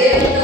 Amen.